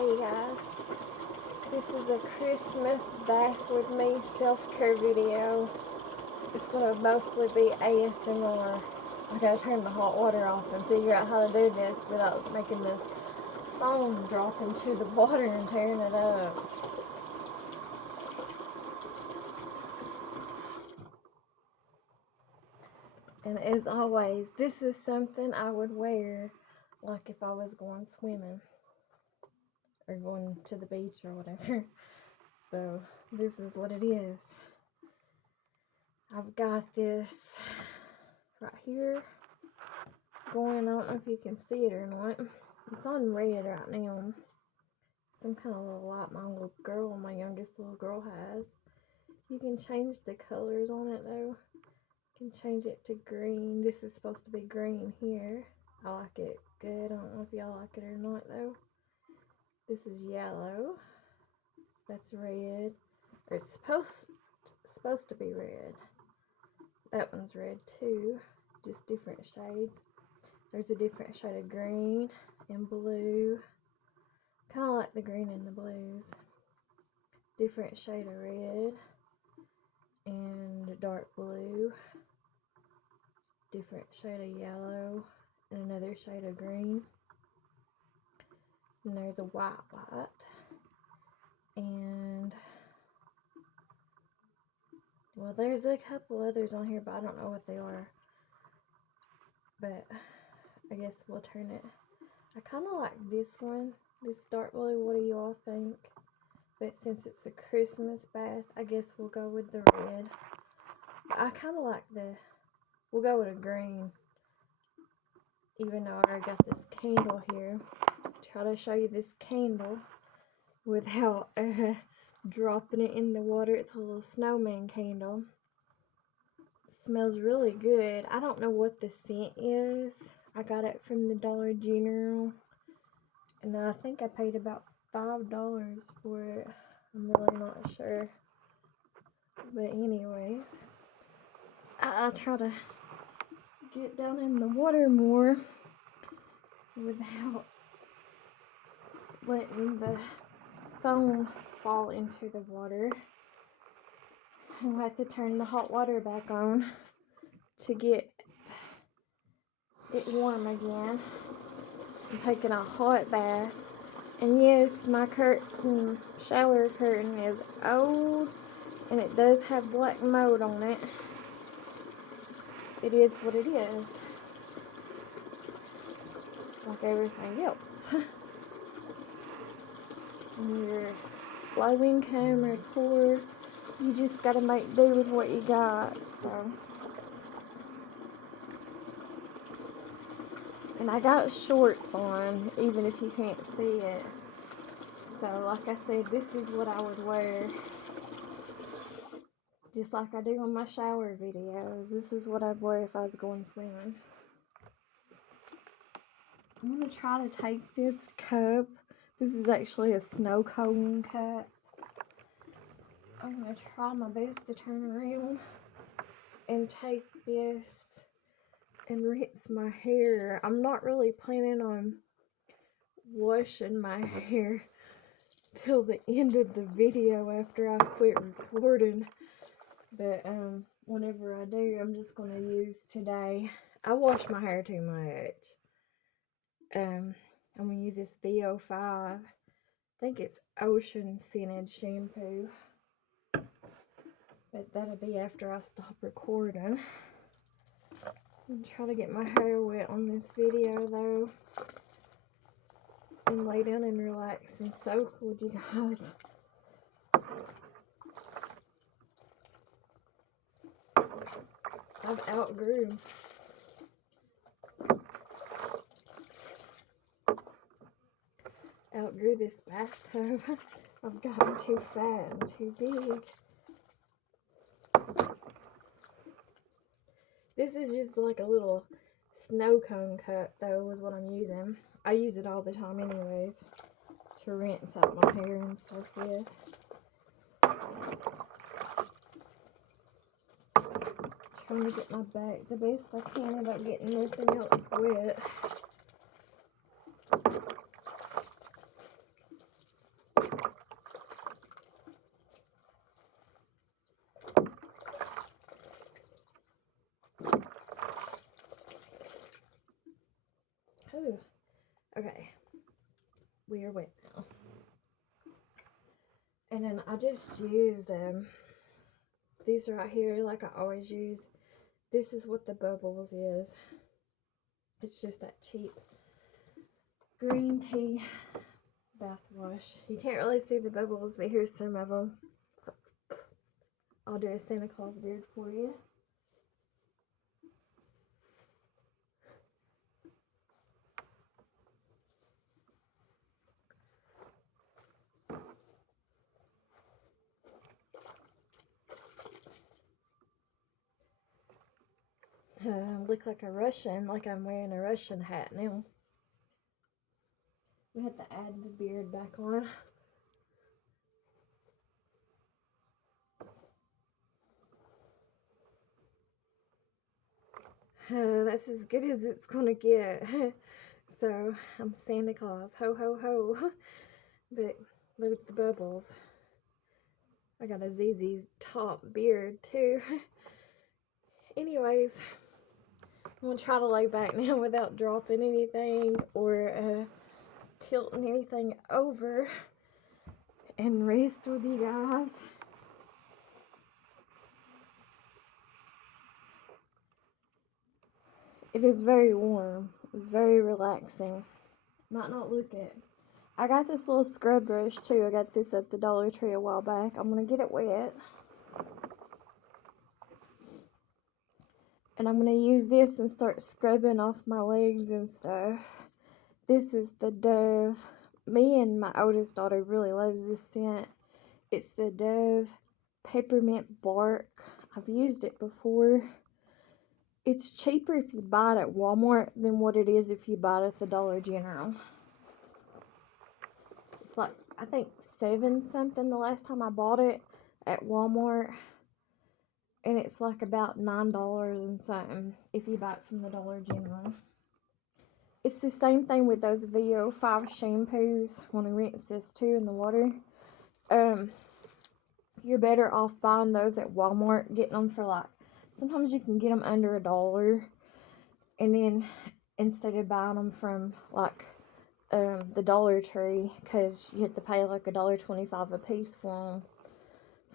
Hey guys, this is a Christmas bath with me self-care video. It's going to mostly be ASMR. I gotta turn the hot water off and figure out how to do this without making the phone drop into the water and tearing it up. And as always, this is something I would wear like if I was going swimming or going to the beach or whatever. So this is what it is. I've got this right here going. I don't know if you can see it or not. It's on red right now. Some kind of little light my youngest little girl has. You can change the colors on it though. You can change it to green. This is supposed to be green here. I like it good. I don't know if y'all like it or not though. This is yellow. That's red. Or it's supposed to be red. That one's red too. Just different shades. There's a different shade of green and blue. Kind of like the green and the blues. Different shade of red and dark blue. Different shade of yellow and another shade of green. And there's a white light. And well, there's a couple others on here, but I don't know what they are. But I guess we'll turn it. I kind of like this one, this dark blue. What do you all think? But since it's a Christmas bath, I guess we'll go with the red. I kind of like we'll go with a green. Even though I already got this candle here. Try to show you this candle without dropping it in the water. It's a little snowman candle. It smells really good. I don't know what the scent is. I got it from the Dollar General. And I think I paid about $5 for it. I'm really not sure. But anyways, I'll try to get down in the water more without letting the phone fall into the water. I'll have to turn the hot water back on to get it warm again. I'm taking a hot bath. And yes, my shower curtain is old, and it does have black mold on it. It is what it is. Like everything else. When you're low income or poor, you just gotta make do with what you got, so. And I got shorts on, even if you can't see it. So, like I said, this is what I would wear. Just like I do on my shower videos. This is what I'd wear if I was going swimming. I'm going to try to take this cup. This is actually a snow cone cup. I'm going to try my best to turn around and take this and rinse my hair. I'm not really planning on washing my hair till the end of the video after I quit recording. But whenever I do, I'm just going to use today. I wash my hair too much. I'm going to use this VO5. I think it's ocean scented shampoo. But that'll be after I stop recording. I'm trying to get my hair wet on this video though. And lay down and relax and soak with you guys. I've outgrew this bathtub. I've gotten too fat and too big. This is just like a little snow cone cup though, is what I'm using. I use it all the time anyways, to rinse out my hair and stuff with. Trying to get my back the best I can without getting nothing else wet. Ooh. Okay. We are wet now. And then I just used these right here like I always use. This is what the Bubbles is. It's just that cheap green tea bath wash. You can't really see the bubbles, but here's some of them. I'll do a Santa Claus beard for you. Look like a Russian, like I'm wearing a Russian hat now. We had to add the beard back on. That's as good as it's gonna get. So I'm Santa Claus, ho ho ho. But there's the bubbles. I got a ZZ Top beard too. Anyways, I'm gonna try to lay back now without dropping anything or tilting anything over and rest with you guys. It is very warm. It's very relaxing. Might not look it. I got this little scrub brush too. I got this at the Dollar Tree a while back. I'm gonna get it wet. And I'm gonna use this and start scrubbing off my legs and stuff. This is the Dove. Me and my oldest daughter really loves this scent. It's the Dove Peppermint Bark. I've used it before. It's cheaper if you buy it at Walmart than what it is if you buy it at the Dollar General. It's like, I think $7 something the last time I bought it at Walmart. And it's like about $9 and something if you buy it from the Dollar General. It's the same thing with those VO5 shampoos. When I rinse this too in the water. You're better off buying those at Walmart. Getting them for like, sometimes you can get them under $1. And then instead of buying them from like the Dollar Tree, because you have to pay like $1.25 a piece for them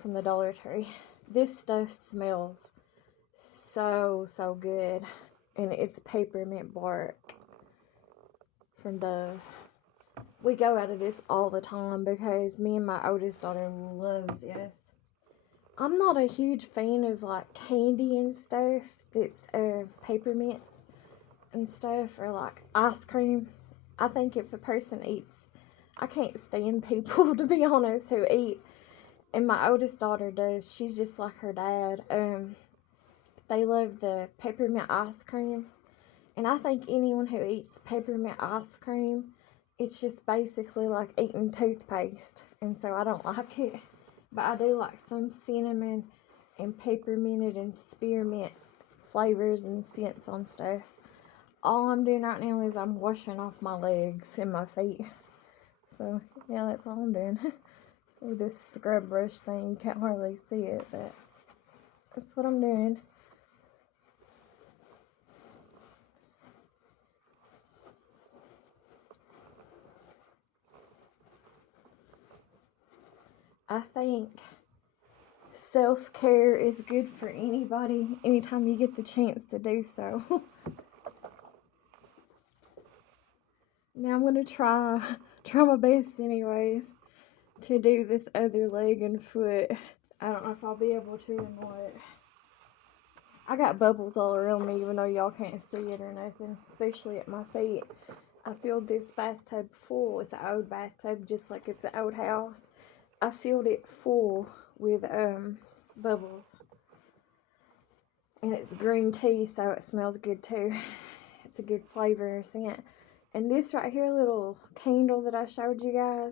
from the Dollar Tree. This stuff smells so good, and it's peppermint bark from Dove. We go out of this all the time because me and my oldest daughter loves this. I'm not a huge fan of like candy and stuff that's peppermint and stuff, or like ice cream. I think if a person eats, I can't stand people, to be honest, who eat, and my oldest daughter does. She's just like her dad. They love the peppermint ice cream, and I think anyone who eats peppermint ice cream, it's just basically like eating toothpaste, and so I don't like it. But I do like some cinnamon and pepperminted and spearmint flavors and scents on stuff. All I'm doing right now is I'm washing off my legs and my feet. So, yeah, that's all I'm doing. With this scrub brush thing, you can't hardly see it, but that's what I'm doing. I think self-care is good for anybody, anytime you get the chance to do so. Now I'm going to try my best anyways to do this other leg and foot. I don't know if I'll be able to or not. I got bubbles all around me even though y'all can't see it or nothing, especially at my feet. I filled this bathtub full. It's an old bathtub, just like it's an old house. I filled it full with bubbles. And it's green tea, so it smells good too. It's a good flavor scent. And this right here, little candle that I showed you guys,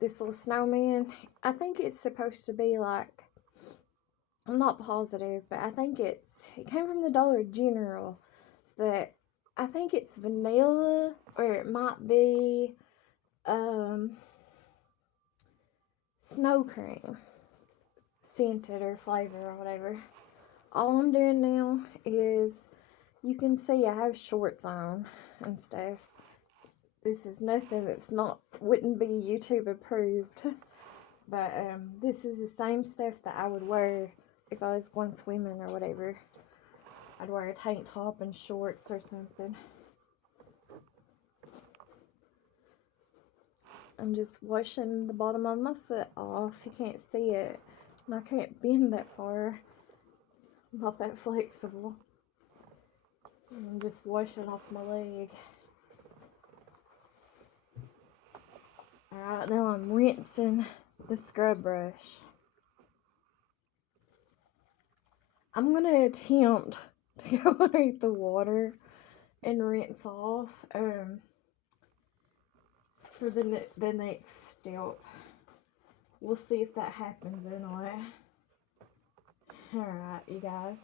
this little snowman, I think it's supposed to be like, I'm not positive, but I think it came from the Dollar General, but I think it's vanilla, or it might be snow cream scented or flavor or whatever. All I'm doing now is You can see I have shorts on and stuff. This is nothing that's wouldn't be YouTube approved. But this is the same stuff that I would wear if I was going swimming or whatever. I'd wear a tank top and shorts or something. I'm just washing the bottom of my foot off. You can't see it. And I can't bend that far. I'm not that flexible. I'm just washing off my leg. Alright, now I'm rinsing the scrub brush. I'm going to attempt to go underneath the water and rinse off for the next step. We'll see if that happens or not. Alright, you guys.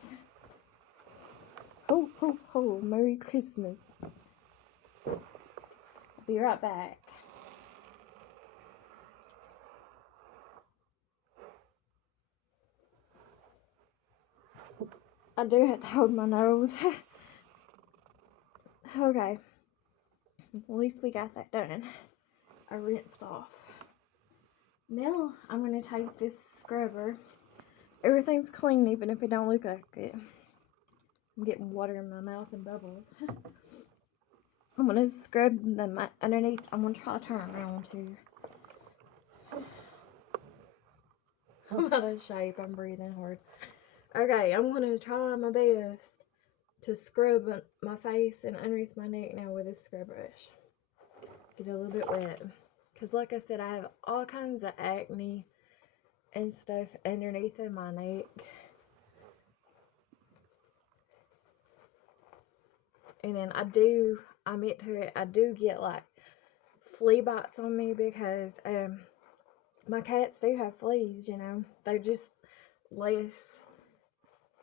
Ho, ho, ho. Merry Christmas. I'll be right back. I do have to hold my nose. Okay. At least we got that done. I rinsed off. Now I'm going to take this scrubber. Everything's clean even if it don't look like it. I'm getting water in my mouth and bubbles. I'm going to scrub them underneath. I'm going to try to turn around too. I'm out of shape. I'm breathing hard. Okay, I'm going to try my best to scrub my face and underneath my neck now with this scrub brush. Get a little bit wet. Because like I said, I have all kinds of acne and stuff underneath in my neck. And then I do get like flea bites on me because my cats do have fleas, you know. They're just less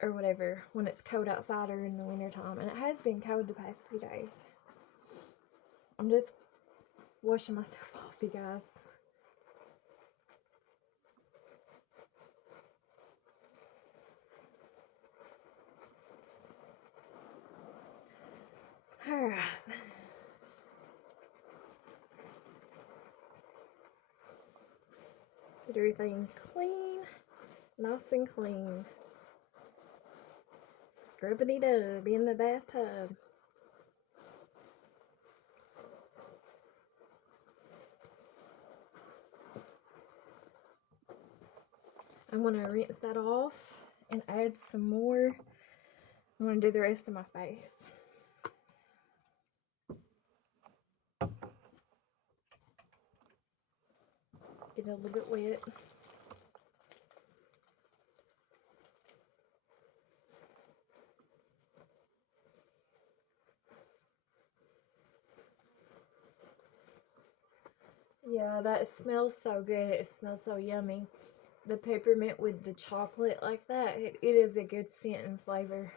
or whatever when it's cold outside or in the wintertime. And it has been cold the past few days. I'm just washing myself off, you guys. Alright. Get everything clean. Nice and clean. Scrubbity-dub in the bathtub. I'm going to rinse that off and add some more. I'm going to do the rest of my face. Get a little bit wet. Yeah, that smells so good. It smells so yummy. The peppermint with the chocolate like that, it is a good scent and flavor.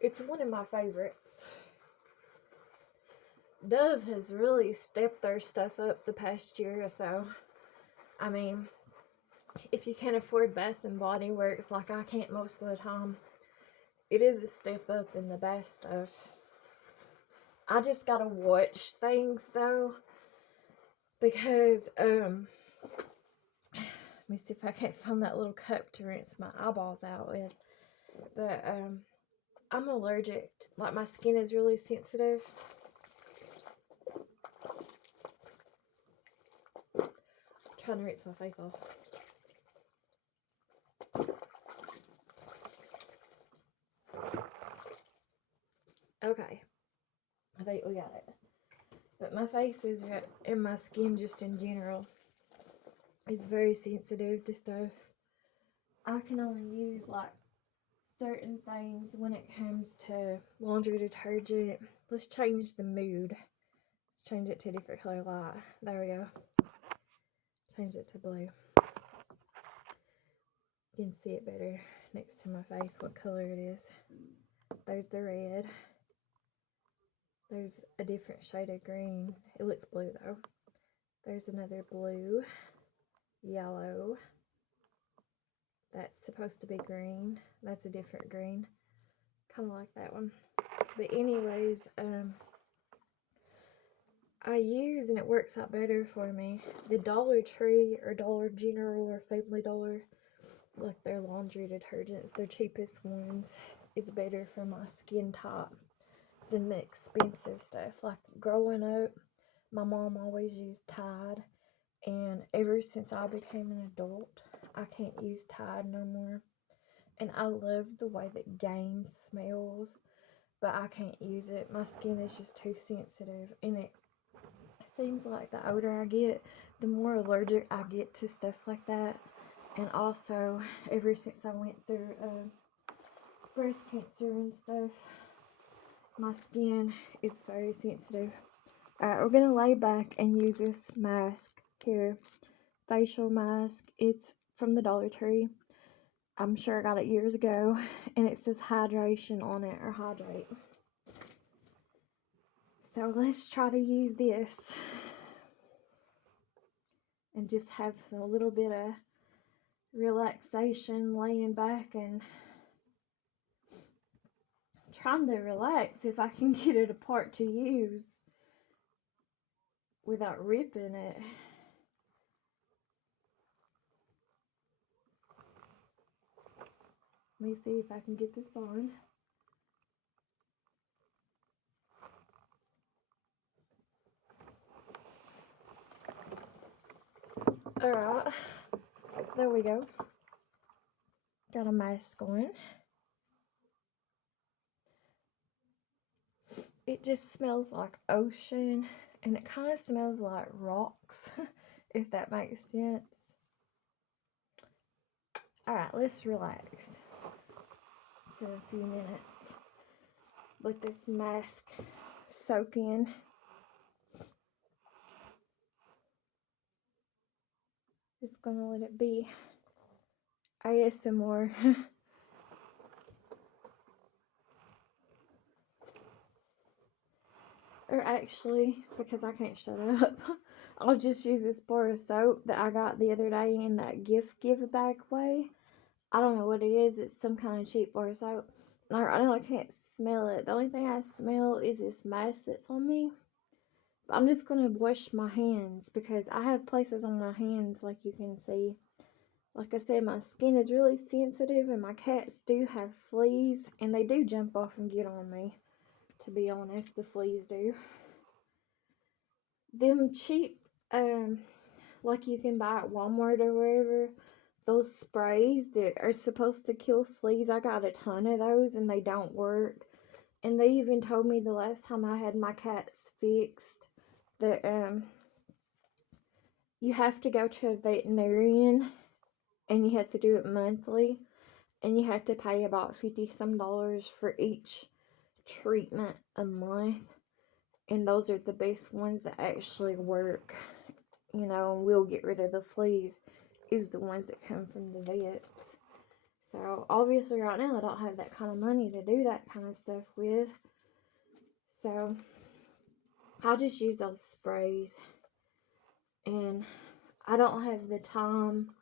It's one of my favorites. Dove has really stepped their stuff up the past year or so. I mean, if you can't afford Bath and Body Works like I can't most of the time, it is a step up in the best stuff. I just gotta watch things though, because let me see if I can't find that little cup to rinse my eyeballs out with. But I'm allergic. Like, my skin is really sensitive. I'm trying to rinse my face off. Okay. I think we got it. But my face is, and my skin just in general, is very sensitive to stuff. I can only use like certain things when it comes to laundry detergent. Let's change the mood. Let's change it to a different color light. There we go. Change it to blue. You can see it better next to my face what color it is. There's the red. There's a different shade of green. It looks blue though. There's another blue, yellow. That's supposed to be green. That's a different green. kind of like that one. But anyways, I use, and it works out better for me, the Dollar Tree or Dollar General or Family Dollar, like their laundry detergents, their cheapest ones, is better for my skin type than the expensive stuff. Like growing up, my mom always used Tide, and ever since I became an adult, I can't use Tide no more. And I love the way that Gain smells, but I can't use it. My skin is just too sensitive, and it seems like the older I get, the more allergic I get to stuff like that. And also, ever since I went through breast cancer and stuff, my skin is very sensitive. Alright, we're going to lay back and use this mask here. Facial mask. It's from the Dollar Tree. I'm sure I got it years ago. And it says hydration on it, or hydrate. So let's try to use this. And just have a little bit of relaxation, laying back and trying to relax if I can get it apart to use without ripping it. Let me see if I can get this on. Alright, there we go. Got a mask on. It just smells like ocean, and it kind of smells like rocks, if that makes sense. Alright, let's relax for a few minutes. Let this mask soak in. Just gonna let it be ASMR. Or actually, because I can't shut up, I'll just use this bar of soap that I got the other day in that gift give back way. I don't know what it is. It's some kind of cheap bar of soap. I know I can't smell it. The only thing I smell is this mask that's on me. But I'm just going to wash my hands because I have places on my hands like you can see. Like I said, my skin is really sensitive and my cats do have fleas and they do jump off and get on me. To be honest, the fleas do. Them cheap, like you can buy at Walmart or wherever, those sprays that are supposed to kill fleas, I got a ton of those and they don't work. And they even told me the last time I had my cats fixed that you have to go to a veterinarian and you have to do it monthly. And you have to pay about $50 some for each treatment a month. And those are the best ones that actually work, you know, and will get rid of the fleas, is the ones that come from the vets. So, obviously right now I don't have that kind of money to do that kind of stuff with. So, I'll just use those sprays. And I don't have the time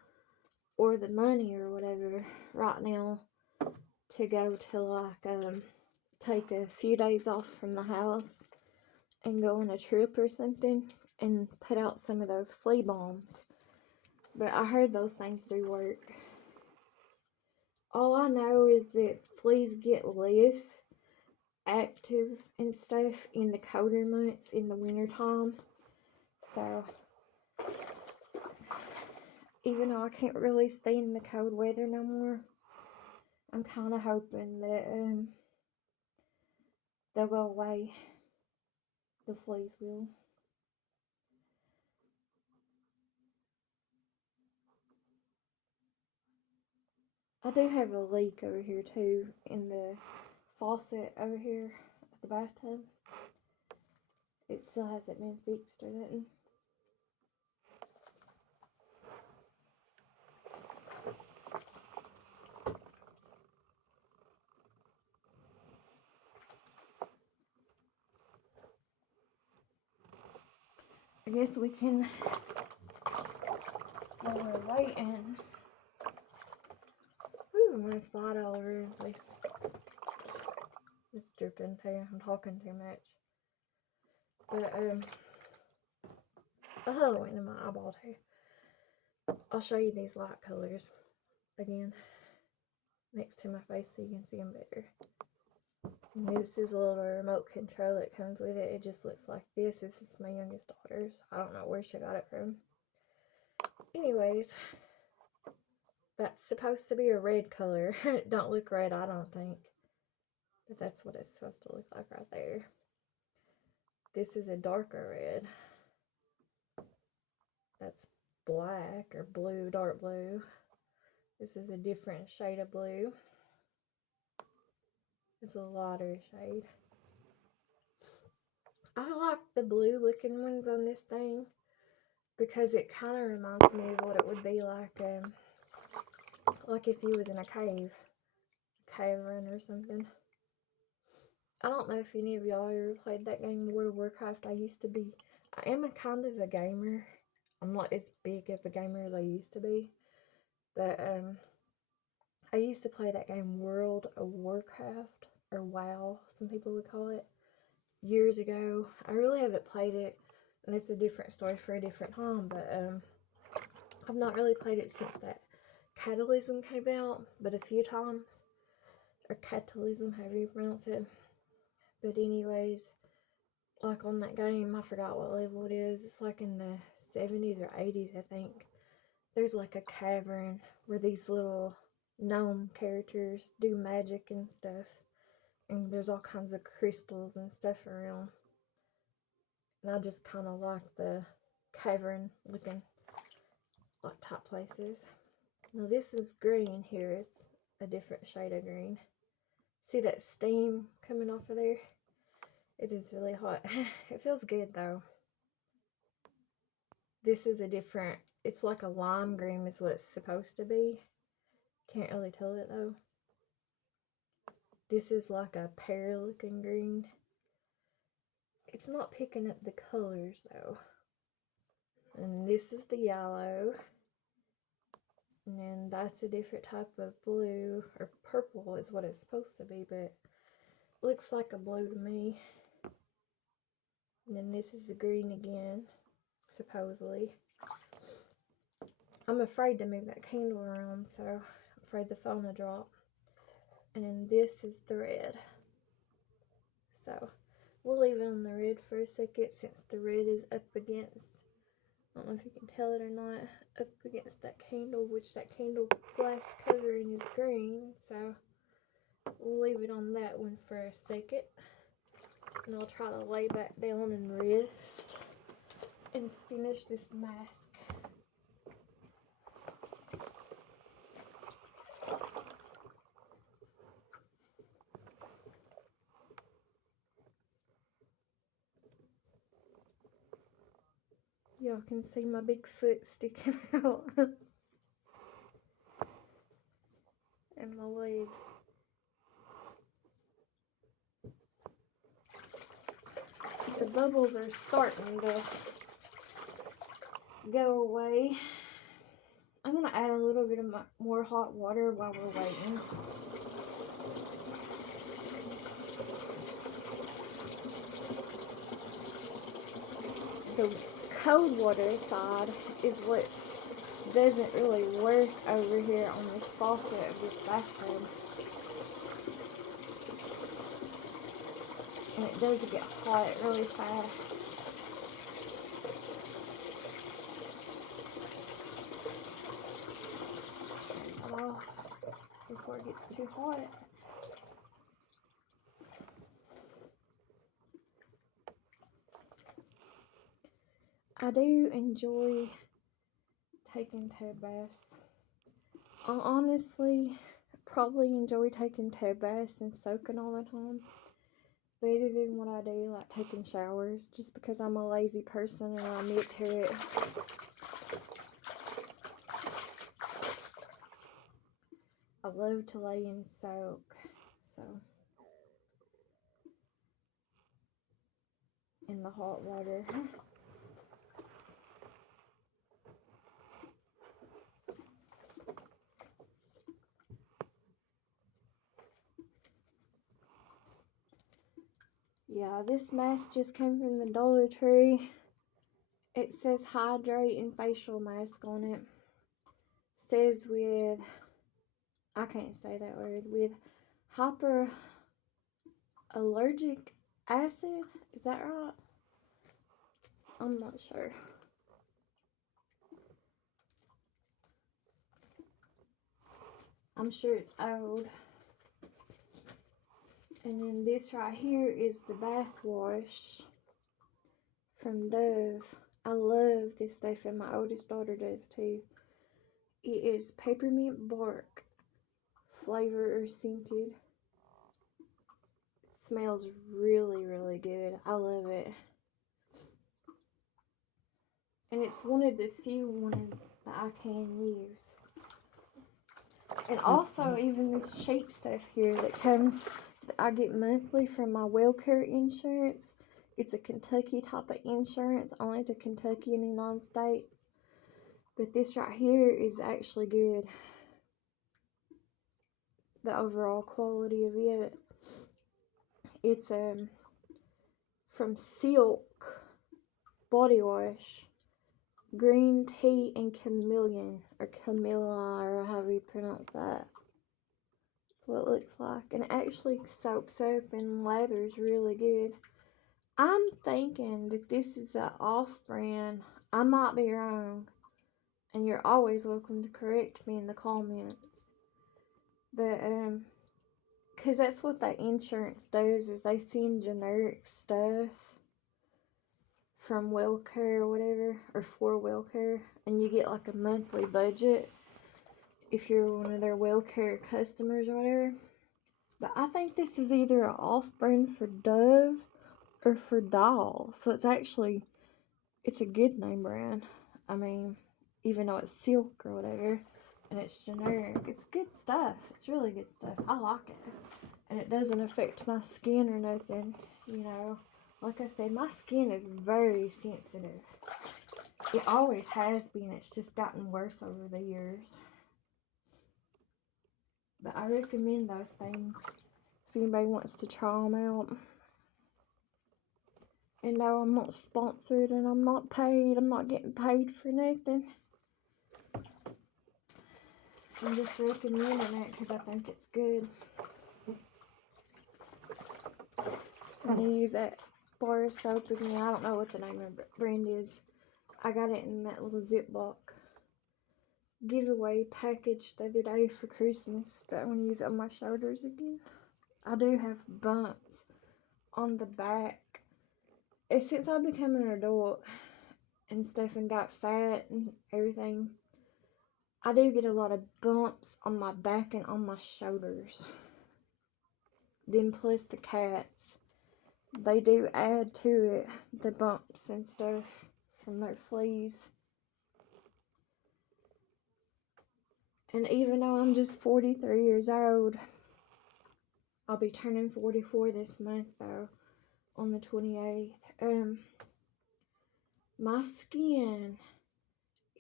or the money or whatever right now to go to like take a few days off from the house and go on a trip or something and put out some of those flea bombs. But I heard those things do work. All I know is that fleas get less active and stuff in the colder months in the winter time. So even though I can't really stay in the cold weather no more, I'm kind of hoping that they'll go away. The fleas will. I do have a leak over here too in the faucet over here at the bathtub. It still hasn't been fixed or nothing. I guess we can, while we're waiting, I'm gonna slide all over the place. It's dripping too. I'm talking too much. But, oh, went in my eyeball too. I'll show you these light colors again next to my face so you can see them better. And this is a little remote control that comes with it. It just looks like this. This is my youngest daughter's. I don't know where she got it from. Anyways, that's supposed to be a red color. It don't look red, I don't think. But that's what it's supposed to look like right there. This is a darker red. That's black or blue, dark blue. This is a different shade of blue. It's a lighter shade. I like the blue looking ones on this thing because it kind of reminds me of what it would be like if you was in a cave run or something. I don't know if any of y'all ever played that game, World of Warcraft. I am a kind of a gamer. I'm not as big of a gamer as I used to be, but I used to play that game World of Warcraft, or WoW, some people would call it, years ago. I really haven't played it, and it's a different story for a different time, but I've not really played it since that Catalysm came out, but a few times, or Catalysm, however you pronounce it. But anyways, like on that game, I forgot what level it is. It's like in the 70s or 80s, I think. There's like a cavern where these little gnome characters do magic and stuff. And there's all kinds of crystals and stuff around. And I just kind of like the cavern looking like type places. Now this is green here. It's a different shade of green. See that steam coming off of there? It is really hot. It feels good though. This is a different, it's like a lime green is what it's supposed to be. Can't really tell it though. This is like a pear looking green. It's not picking up the colors though. And this is the yellow. And then that's a different type of blue, or purple is what it's supposed to be, but looks like a blue to me. And then this is the green again, supposedly. I'm afraid to move that candle around, so I'm afraid the phone will drop. And then this is the red. So we'll leave it on the red for a second since the red is up against, I don't know if you can tell it or not, up against that candle, which that candle glass covering is green. So we'll leave it on that one for a second. And I'll try to lay back down and rest and finish this mask. Y'all can see my big foot sticking out. And my leg. The bubbles are starting to go away. I'm going to add a little bit of more hot water while we're waiting. The cold water side is what doesn't really work over here on this faucet of this bathtub. And it does get hot really fast. Turn it off before it gets too hot. I do enjoy taking tub baths. I honestly probably enjoy taking tub baths and soaking all the time better than what I do like taking showers, just because I'm a lazy person and I admit to it. I love to lay and soak, so in the hot water. Yeah, this mask just came from the Dollar Tree. It says hydrate and facial mask on it. Says with, I can't say that word, with hyperallergic acid. Is that right? I'm not sure. I'm sure it's old. And then this right here is the bath wash from Dove. I love this stuff, and my oldest daughter does too. It is peppermint bark flavor or scented. It smells really, really good. I love it. And it's one of the few ones that I can use. And also, even this cheap stuff here that comes, that I get monthly from my WellCare insurance. It's a Kentucky type of insurance, only to Kentucky in the United States. But this right here is actually good. The overall quality of it. It's from Silk body wash, green tea and chameleon, or camilla, or however you pronounce that. That's what it looks like. And it actually soaks up and lathers really good. I'm thinking that this is an off-brand. I might be wrong, and you're always welcome to correct me in the comments. But because that's what that insurance does, is they send generic stuff from WellCare or whatever, or for WellCare, and you get like a monthly budget if you're one of their WellCare customers or whatever. But I think this is either an off-brand for Dove or for Doll, so it's a good name brand. I mean, even though it's Silk or whatever, and it's generic, it's good stuff. It's really good stuff. I like it. And it doesn't affect my skin or nothing, you know. Like I said, my skin is very sensitive. It always has been. It's just gotten worse over the years. But I recommend those things if anybody wants to try them out. And no, I'm not sponsored and I'm not paid. I'm not getting paid for nothing. I'm just recommending it because I think it's good. I'm going to use that bar of soap with me. I don't know what the name of the brand is. I got it in that little Ziploc giveaway package the other day for Christmas. But I'm going to use it on my shoulders again. I do have bumps on the back. Since I've become an adult and stuff and got fat and everything, I do get a lot of bumps on my back and on my shoulders. Then plus the cats, they do add to it, the bumps and stuff from their fleas. And even though I'm just 43 years old, I'll be turning 44 this month though, on the 28th. My skin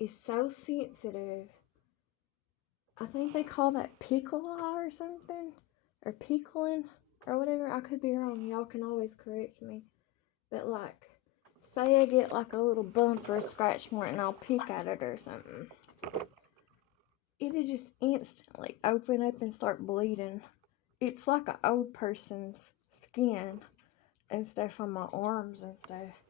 is so sensitive. I think they call that pickle eye or something, or pickling, or whatever. I could be wrong. Y'all can always correct me. But like, say I get like a little bump or a scratch mark and I'll pick at it or something, it'll just instantly open up and start bleeding. It's like an old person's skin and stuff on my arms and stuff.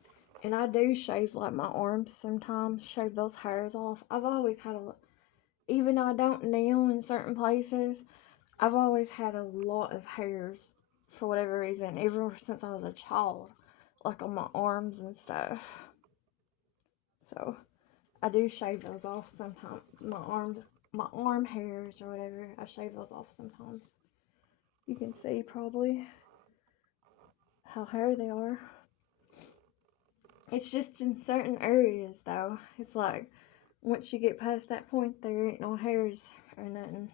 And I do shave like my arms sometimes, shave those hairs off. I've always had even though I don't now in certain places, I've always had a lot of hairs for whatever reason, ever since I was a child, like on my arms and stuff. So I do shave those off sometimes. My arm hairs or whatever, I shave those off sometimes. You can see probably how hairy they are. It's just in certain areas though. It's like once you get past that point, there ain't no hairs or nothing.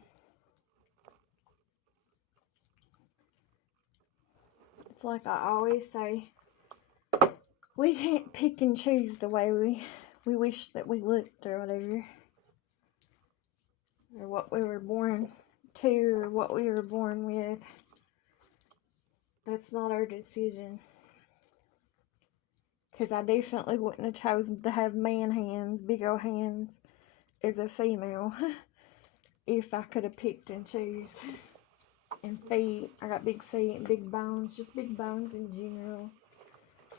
It's like I always say, we can't pick and choose the way we wish that we looked or whatever. Or what we were born to or what we were born with. That's not our decision. Because I definitely wouldn't have chosen to have man hands, big old hands, as a female. If I could have picked and choose. And feet. I got big feet and big bones. Just big bones in general.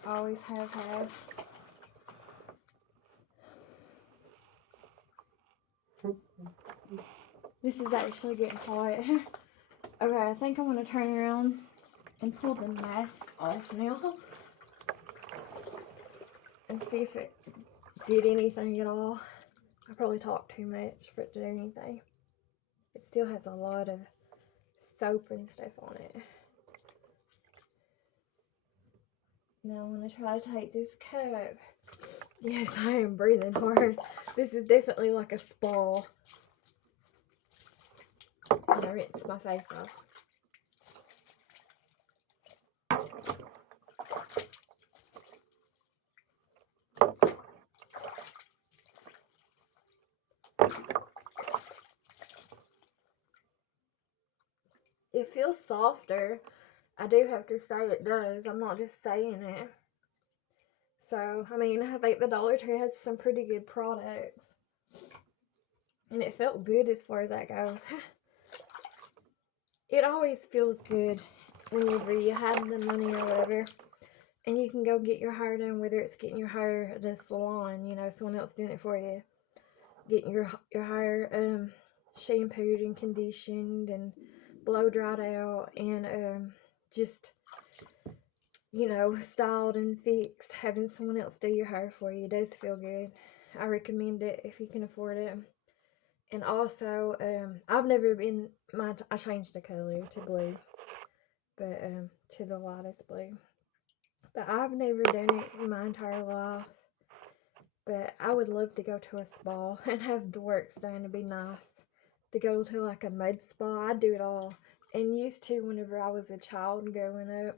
I always have had. This is actually getting hot. Okay, I think I'm going to turn around and pull the mask off now. And see if it did anything at all. I probably talked too much for it to do anything. It still has a lot of soap and stuff on it. Now I'm going to try to take this cup. Yes, I am breathing hard. This is definitely like a spa. I'm going to rinse my face off. It feels softer. I do have to say it does. I'm not just saying it. So, I mean, I think the Dollar Tree has some pretty good products. And it felt good as far as that goes. It always feels good whenever you have the money or whatever. And you can go get your hair done, whether it's getting your hair at a salon, you know, someone else doing it for you. Getting your hair shampooed and conditioned and blow dried out and just, you know, styled and fixed. Having someone else do your hair for you does feel good. I recommend it if you can afford it. And also, I've never been, I changed the color to blue, but to the lightest blue. But I've never done it in my entire life. But I would love to go to a spa and have the works done. It'd be nice to go to like a med spa. I'd do it all. And used to, whenever I was a child growing up,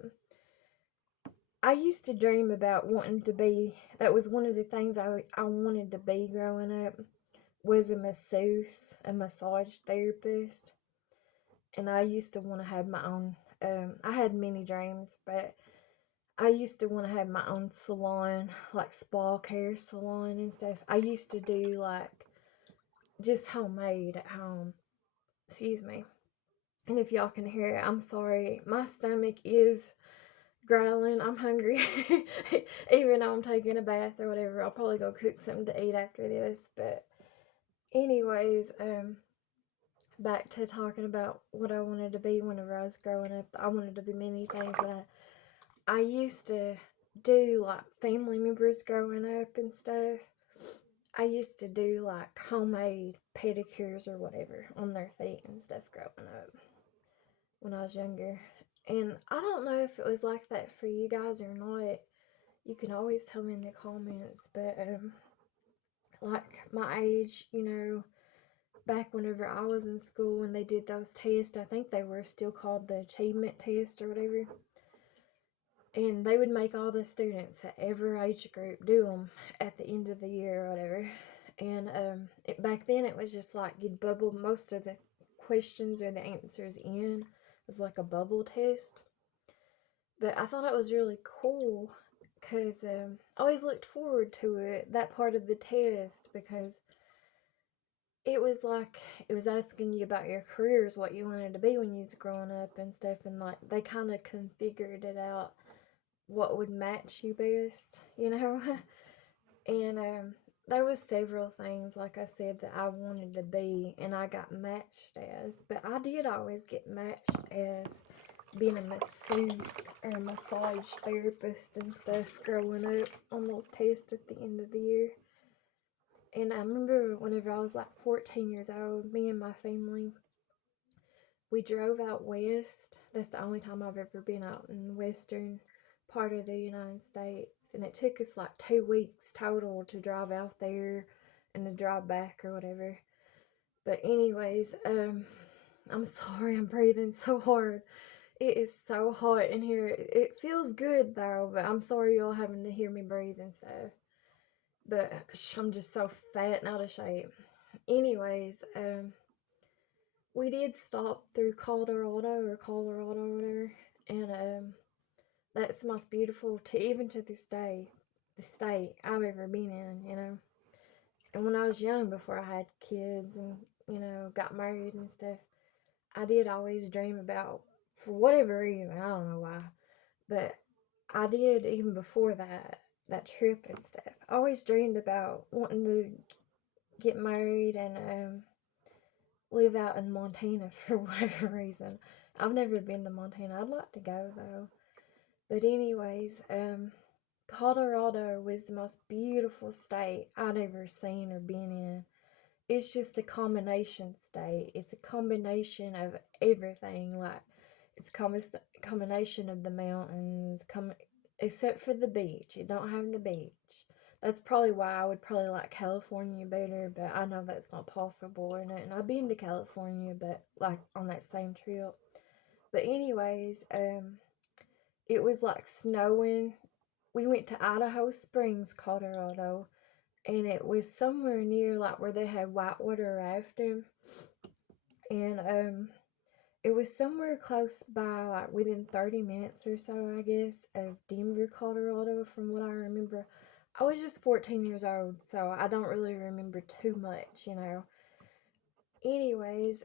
I used to dream about wanting to be, that was one of the things I wanted to be growing up, was a masseuse, a massage therapist. And I used to want to have my own, I had many dreams, but I used to want to have my own salon, like spa care salon and stuff. I used to do like just homemade at home. Excuse me. And if y'all can hear it, I'm sorry. My stomach is growling. I'm hungry. Even though I'm taking a bath or whatever, I'll probably go cook something to eat after this. But anyways, back to talking about what I wanted to be whenever I was growing up. I wanted to be many things that I used to do, like family members growing up and stuff. I used to do like homemade pedicures or whatever on their feet and stuff growing up when I was younger. And I don't know if it was like that for you guys or not. You can always tell me in the comments. But like my age, you know, back whenever I was in school when they did those tests, I think they were still called the achievement test or whatever. And they would make all the students at every age group do them at the end of the year or whatever. And back then it was just like you'd bubble most of the questions or the answers in. It was like a bubble test. But I thought it was really cool because I always looked forward to it, that part of the test, because it was like, it was asking you about your careers, what you wanted to be when you was growing up and stuff. And like they kind of configured it out what would match you best, you know. And there was several things, like I said, that I wanted to be and I got matched as, but I did always get matched as being a masseuse or a massage therapist and stuff growing up on those tests at the end of the year. And I remember whenever I was like 14 years old, me and my family, we drove out west. That's the only time I've ever been out in western part of the United States. And it took us like 2 weeks total to drive out there and to drive back or whatever. But anyways, I'm sorry I'm breathing so hard. It is so hot in here. It feels good though, but I'm sorry y'all having to hear me breathe and stuff. But I'm just so fat and out of shape. Anyways, we did stop through Colorado or whatever, and that's the most beautiful, to even to this day, the state I've ever been in, you know. And when I was young, before I had kids and, you know, got married and stuff, I did always dream about, for whatever reason, I don't know why, but I did even before that trip and stuff. I always dreamed about wanting to get married and live out in Montana for whatever reason. I've never been to Montana. I'd like to go though. But anyways, Colorado was the most beautiful state I'd ever seen or been in. It's just a combination state. It's a combination of everything. Like, it's a combination of the mountains, except for the beach. It don't have the beach. That's probably why I would probably like California better, but I know that's not possible or nothing. I've been to California, but like on that same trip. But anyways, it was like snowing. We went to Idaho Springs, Colorado, and it was somewhere near like where they had whitewater rafting, and it was somewhere close by, like within 30 minutes or so, I guess, of Denver, Colorado, from what I remember. I was just 14 years old, so I don't really remember too much, you know. Anyways,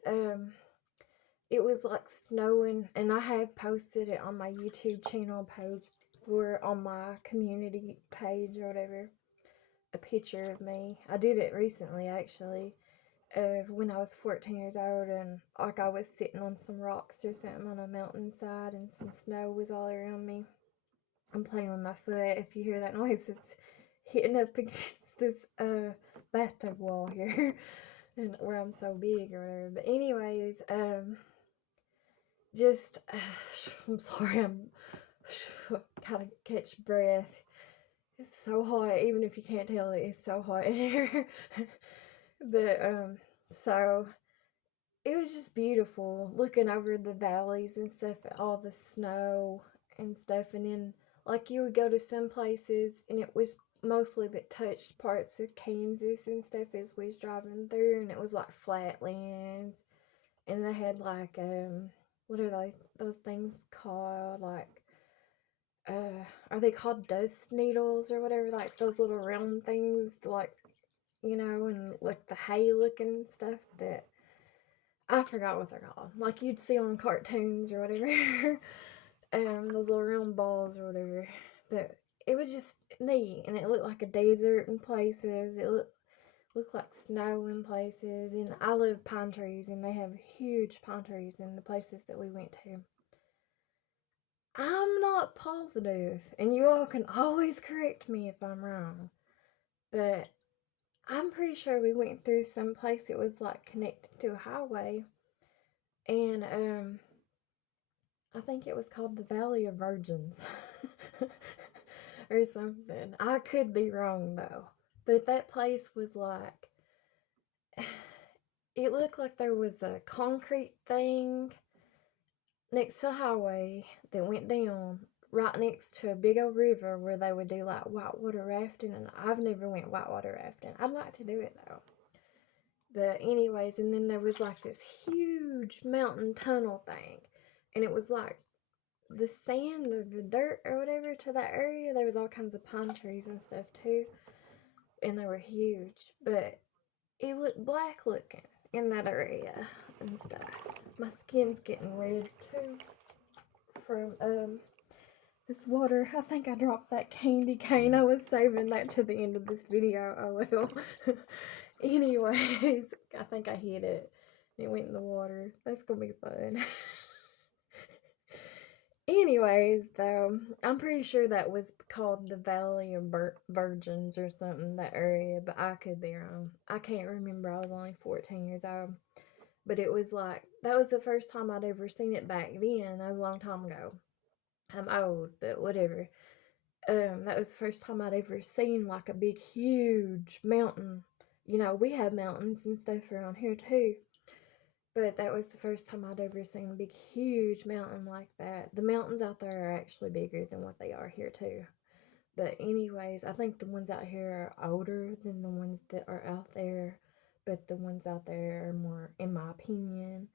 it was like snowing, and I had posted it on my YouTube channel page, or on my community page or whatever, a picture of me. I did it recently, actually, of when I was 14 years old, and like I was sitting on some rocks or something on a mountainside, and some snow was all around me. I'm playing with my foot. If you hear that noise, it's hitting up against this bathtub wall here, and where I'm so big or whatever. But anyways, just I'm sorry, I'm kind of catch breath. It's so hot, even if you can't tell it, it's so hot in here. But so it was just beautiful looking over the valleys and stuff, all the snow and stuff. And then, like, you would go to some places and it was mostly that touched parts of Kansas and stuff as we was driving through, and it was like flatlands, and they had like what are those things called, like are they called dust needles or whatever, like those little round things, like, you know, and like the hay looking stuff that I forgot what they're called, like you'd see on cartoons or whatever. Those little round balls or whatever. But it was just neat, and it looked like a desert in places. It looked like snow in places, and I live pine trees, and they have huge pine trees in the places that we went to. I'm not positive, and you all can always correct me if I'm wrong, but I'm pretty sure we went through some place that was like connected to a highway, and I think it was called the Valley of Virgins. Or something. I could be wrong though. But that place was like, it looked like there was a concrete thing next to a highway that went down right next to a big old river where they would do like whitewater rafting, and I've never went whitewater rafting. I'd like to do it though. But anyways, and then there was like this huge mountain tunnel thing, and it was like the sand or the dirt or whatever to that area. There was all kinds of pine trees and stuff too, and they were huge, but it looked black looking in that area and stuff. My skin's getting red too from this water. I think I dropped that candy cane. I was saving that to the end of this video. Oh well. Anyways, I think I hit it. It went in the water. That's gonna be fun. Anyways, though, I'm pretty sure that was called the Valley of Virgins or something, that area, but I could be wrong. I can't remember. I was only 14 years old. But it was like, that was the first time I'd ever seen it back then. That was a long time ago. I'm old, but whatever. That was the first time I'd ever seen like a big, huge mountain. You know, we have mountains and stuff around here too. But that was the first time I'd ever seen a big, huge mountain like that. The mountains out there are actually bigger than what they are here, too. But anyways, I think the ones out here are older than the ones that are out there. But the ones out there are more, in my opinion,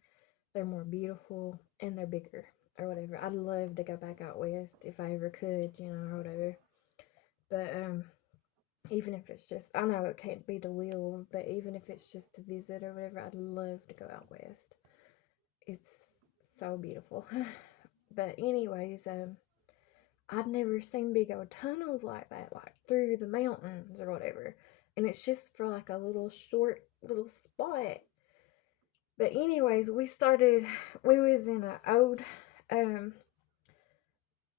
they're more beautiful and they're bigger or whatever. I'd love to go back out west if I ever could, you know, or whatever. But Even if it's just, I know it can't be to live, but even if it's just to visit or whatever, I'd love to go out west. It's so beautiful. But anyways, I'd never seen big old tunnels like that, like through the mountains or whatever. And it's just for like a little short little spot. But anyways, we was in an old,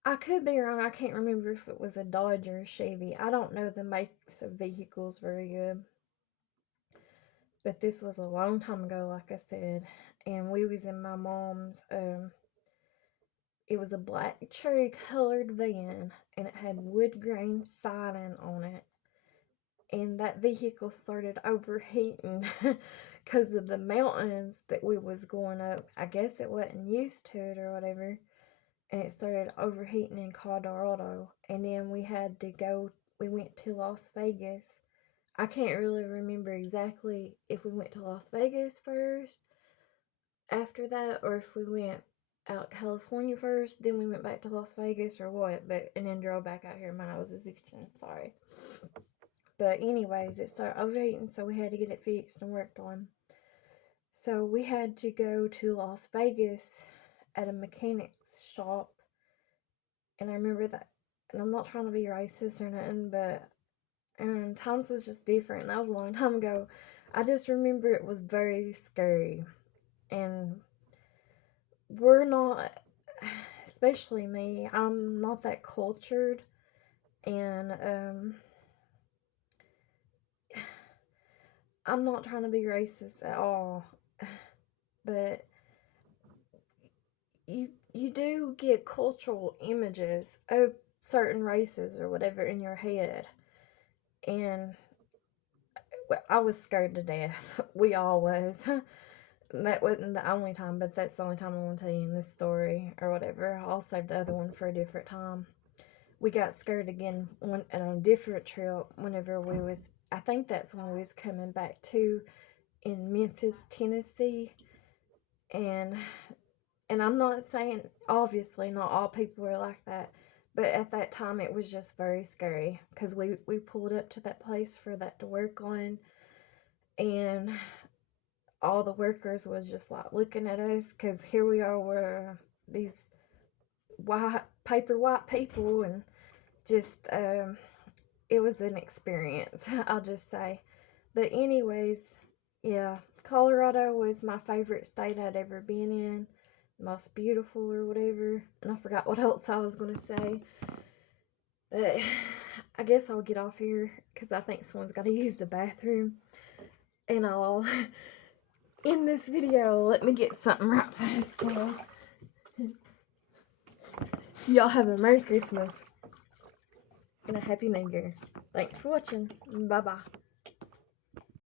I could be wrong, I can't remember if it was a Dodge or a Chevy. I don't know the makes of vehicles very good. But this was a long time ago, like I said. And we was in my mom's, it was a black cherry colored van, and it had wood grain siding on it. And that vehicle started overheating because of the mountains that we was going up. I guess it wasn't used to it or whatever, and it started overheating in Colorado. And then we went to Las Vegas. I can't really remember exactly if we went to Las Vegas first after that, or if we went out California first, then we went back to Las Vegas or what, and then drove back out here. My nose is itching, sorry. But anyways, it started overheating, so we had to get it fixed and worked on. So we had to go to Las Vegas at a mechanic's shop. And I remember that, and I'm not trying to be racist or nothing, but times was just different. That was a long time ago. I just remember it was very scary. And we're not, especially me, I'm not that cultured. And I'm not trying to be racist at all, but you do get cultural images of certain races or whatever in your head. And I was scared to death. We all was. That wasn't the only time, but that's the only time I want to tell you in this story or whatever. I'll save the other one for a different time. We got scared again on a different trip whenever I think that's when we was coming back to in Memphis, Tennessee. And I'm not saying, obviously, not all people were like that, but at that time it was just very scary because we pulled up to that place for that to work on, and all the workers was just like looking at us because here we are, we're these white people, and just it was an experience, I'll just say. But anyways, yeah, Colorado was my favorite state I'd ever been in, most beautiful or whatever, and I forgot what else I was gonna say. But I guess I'll get off here because I think someone's got to use the bathroom, and I'll end this video. Let me get something right fast. Y'all have a Merry Christmas and a Happy New Year. Thanks for watching. Bye bye.